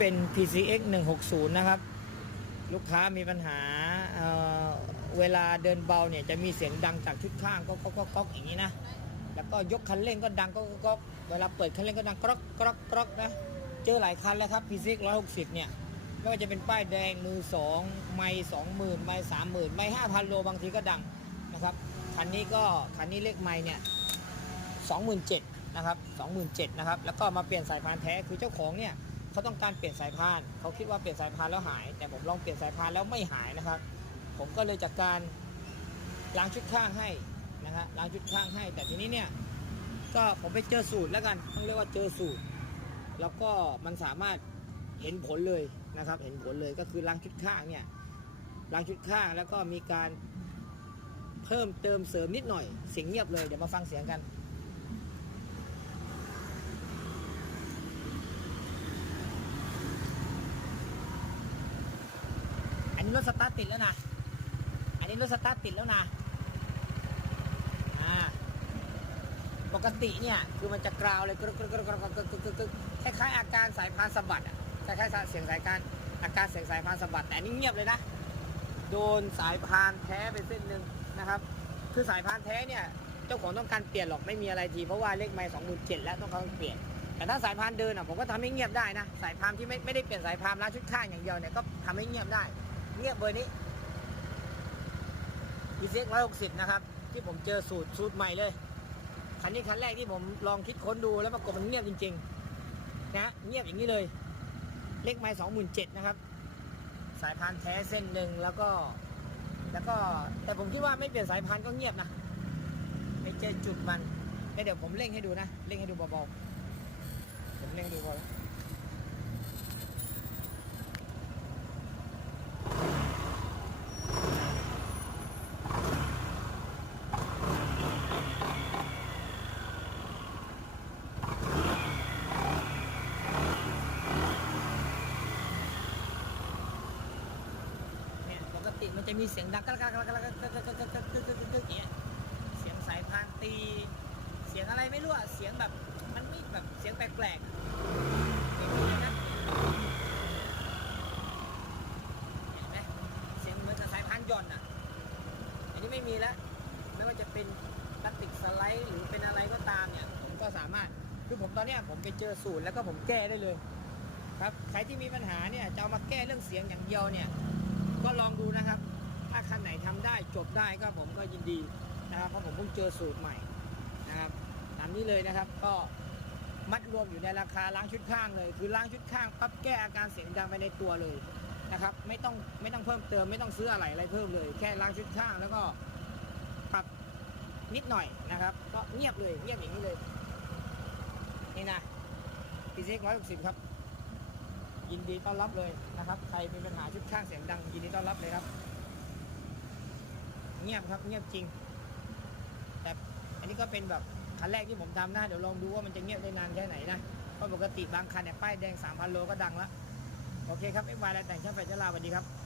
เป็น PCX 160 นะครับ ลูกค้ามีปัญหาเเวลาเดินเบาเนี่ยจะมีเสียงดังจากชุดข้างก็ก็ก็ก็อย่างนี้นะ แล้วก็ยกคันเร่งก็ดังก็ก็ก็เวลาเปิดคันเร่งก็ดังกรอกกรอกกรอกนะ เจอหลายคันแล้วครับ PCX 160 เนี่ยไม่ว่าจะเป็นป้ายแดงมือสองไม่สองหมื่นไม่สามหมื่นไม่ห้าพันโลบางทีก็ดังนะครับคันนี้ก็คันนี้เลขไม่เนี่ยสองหมื่นเจ็ดนะครับสองหมื่นเจ็ดนะครับ แล้วก็มาเปลี่ยนสายพานแท้คือเจ้าของเนี่ย เขาต้องการเปลี่ยนสายพานเขาคิดว่าเปลี่ยนสายพานแล้วหาย แต่ผมลองเปลี่ยนสายพานแล้วไม่หายนะครับ ผมก็เลยจัดการล้างชุดข้างให้นะฮะล้างชุดข้างให้ แต่ทีนี้เนี่ยก็ผมไปเจอสูตรแล้วกันต้องเรียกว่าเจอสูตร แล้วก็มันสามารถเห็นผลเลยนะครับ เห็นผลเลยก็คือล้างชุดข้างเนี่ยล้างชุดข้างแล้วก็มีการเพิ่มเติมเสริมนิดหน่อยเสียงเงียบเลยเดี๋ยวมาฟังเสียงกัน รถสตาร์ตติดแล้วนะ อันนี้รถสตาร์ตติดแล้วนะปกติเนี่ย คือมันจะกราวเลยกรุ๊กกรุ๊กกรุ๊กกรุ๊กกรึกกรึกคล้ายๆอาการสายพานสะบัดอะ คล้ายๆเสียงสายการอาการเสียงสายพานสะบัด แต่นี่เงียบเลยนะ โดนสายพานแท้ไปเส้นหนึ่งนะครับ คือสายพานแท้เนี่ย เจ้าของต้องการเปลี่ยนหรอกไม่มีอะไรที เพราะว่าเลขไม้สองหมื่นเจ็ดแล้วต้องการเปลี่ยนแต่ถ้าสายพานเดินอะผมก็ทำให้เงียบได้นะ สายพานที่ไม่ไม่ได้เปลี่ยนสายพานล้าชุดข้างอย่างเดียวเนี่ยก็ทำให้เงียบได้ เงียบเบอร์นี้ e z ร้อยหกสิบนะครับ ที่ผมเจอสูตรสูตรใหม่เลย คันนี้คันแรกที่ผมลองคิดค้นดูแล้วปรากฏมันเงียบจริง ๆ นะเงียบอย่างนี้เลย เลขไม้สองหมื่นเจ็ดนะครับ สายพานแท้เส้นหนึ่งแล้วก็ แล้วก็แต่ผมคิดว่าไม่เปลี่ยนสายพานก็เงียบนะไม่เจอจุดมันแล้วเดี๋ยวผมเร่งให้ดูนะเร่งให้ดูเบาๆผมเร่งให้ดูเบาๆยปก ติมันจะมีเสียงดังกักกักกักกักกักกักกักกักกักอย่างเงี้ยเสียงสายพานตี เสียงอะไรไม่รู้อะเสียงแบบมันไม่แบบเสียงแปลกๆไม่มีเลยนะเห็นไหมเสียงเหมือนกับสายพานย่อนอะอันนี้ไม่มีแล้วไม่ว่าจะเป็นพลาสติกสไลด์หรือเป็นอะไรก็ตามเนี่ยผมก็สามารถคือผมตอนเนี้ยผมไปเจอสูตรแล้วก็ผมแก้ได้เลย ครับใครที่มีปัญหาเนี่ยจะเอามาแก้เรื่องเสียงอย่างเดียวเนี่ย ก็ลองดูนะครับ ถ้าคันไหนทำได้จบได้ก็ผมก็ยินดีนะครับ เพราะผมเพิ่งเจอสูตรใหม่นะครับตามนี้เลยนะครับก็มัดรวมอยู่ในราคาล้างชุดข้างเลย คือล้างชุดข้างปั๊บแก้อาการเสียงดังไปในตัวเลยนะครับ ไม่ต้องไม่ต้องเพิ่มเติมไม่ต้องซื้ออะไรอะไรเพิ่มเลย แค่ล้างชุดข้างแล้วก็ปรับนิดหน่อยนะครับ ก็เงียบเลยเงียบอย่างนี้เลยนี่นะพีเซ็กร้อยหกสิบครับ ยินดีต้อนรับเลยนะครับ ใครมีปัญหาชุดข้างเสียงดังยินดีต้อนรับเลยครับ เงียบครับเงียบจริง แต่อันนี้ก็เป็นแบบคันแรกที่ผมทำนะเดี๋ยวลองดูว่ามันจะเงียบได้นานแค่ไหนนะเพราะปกติบางคันเนี่ยป้ายแดง3,000โลก็ดังแล้วโอเคครับเอ็กวายอะไรแต่งช่างไฟจะลาสวัสดีครับ